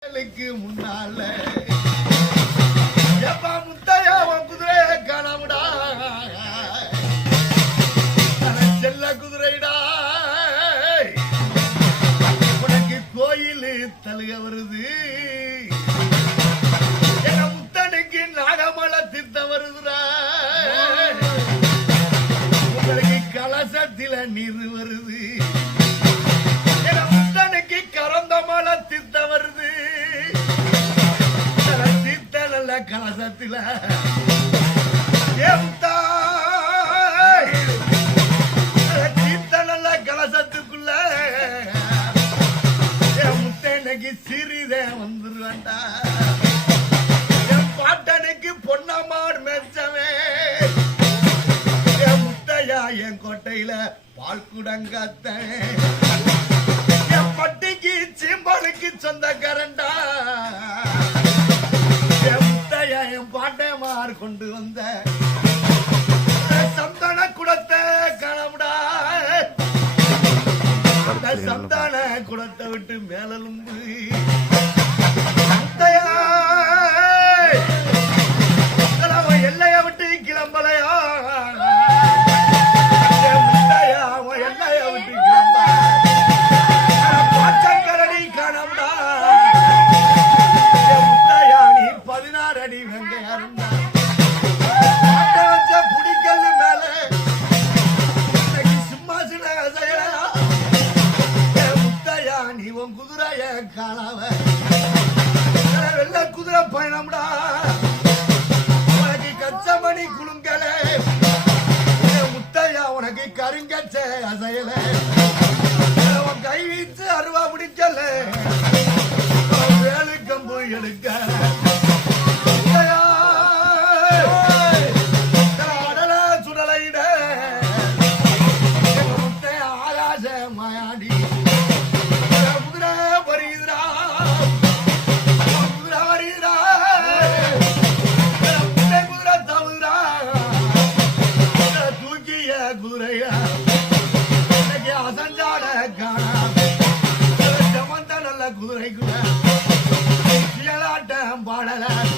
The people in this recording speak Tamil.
முன்னால. எப்பா முத்தையா உன் குதிரையை காணாமடா. அட செல்ல குதிரைடா. உனக்கு கோயில் தழுக வருது. எங்க முத்தனுக்கு நாகமலை திட்ட வருதுடா. உங்களுக்கு கலசத்தில நீர் வருது. என் பாட்டனுக்கு பொன்னம்மாடு மெச்சவே என் என் கோட்டையில பால் குடங்காத்தன் என் பட்டிக்கு சிம்பளுக்கு சொந்தக்காரன்டா. என் என் பாட்டைமார் கொண்டு வந்த. சந்தான குடத்தை காணமுடா சந்தான குடத்தை விட்டு மேலெலும்பு அடி வெங்கையா இருந்தா வச்ச புடிக்கல்லு மேல. சிம்மாசன முத்தையா நீ உன் குதிரைய காணாவ வெள்ள குதிரை பயணம்டா. உனக்கு கச்சமணி குழுங்கலை முத்தையா உனக்கு கருங்கச்ச அசையலை la la.